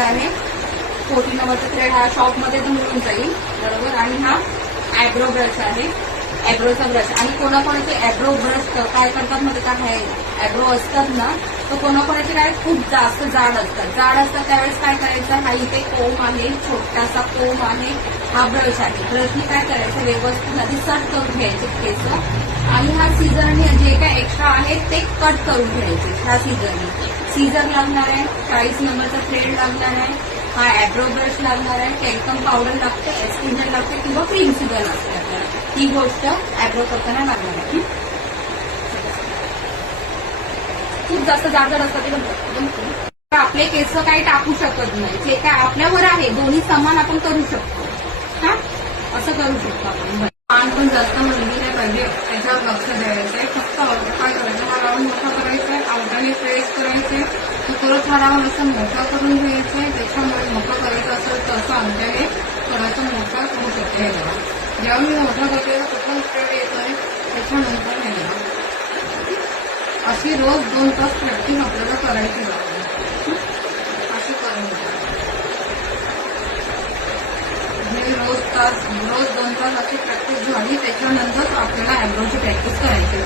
आहे, 14 नंबरचा थ्रेड हा शॉपमध्ये तर मिळून जाईल बरोबर. आणि हा आयब्रो ब्रश आहे, आयब्रोचा ब्रश. आणि कोणाकोणाचे आयब्रो ब्रश काय करतात मध्ये काय आहे, आयब्रो असतात ना, तर कोणाकोणाचे काय खूप जास्त जाड असतात त्यावेळेस काय करायचं, हा इथे कोंब आहे, छोटासा कोंब आहे, हा ब्रश आहे. ब्रशनी काय करायचं, व्यवस्थित आधी सट करून घ्यायचे केस आणि हा सीझरने जे काय एक्स्ट्रा आहे ते कट करून घ्यायचे. ह्या सीझर लागणार आहे, 40 नंबरचा थ्रेड लागणार आहे, हा आयब्रो ब्रश लागणार आहे, टेल्कम पावडर लागते, एस्टिंजर लागते किंवा क्रीम सीझर लागते आपल्याला. ही गोष्ट आयब्रो करताना लागणार आहे. खूप जास्त जाड असतात ते आपले केस काही टाकू शकत नाही, जे काय आपल्यावर आहे दोन्ही समान आपण करू शकतो. हा असं करू शकतो आपण. पान पण जास्त मुलगी नाही पाहिजे, त्याच्यावर लक्ष द्यायचं आहे. फक्त काय करायचं, हा राऊंड मोठा करायचा आहे, आवडाने प्रेस करायचे, परत हा राऊंड असं मोठा करून घ्यायचा आहे. त्याच्यामुळे मोठं करायचं असेल तर असं आमच्याने थोडासा मोठा करू शकते. जेव्हा मी मोठा करते कुठला स्टेप येतोय त्याच्यानंतर नाही, अशी रोज 2 तास प्रॅक्टिस आपल्याला करायची लागते. अशी करून रोज 2 तास अशी प्रॅक्टिस झाली त्याच्यानंतर आपल्याला आयब्रोची प्रॅक्टिस करायची.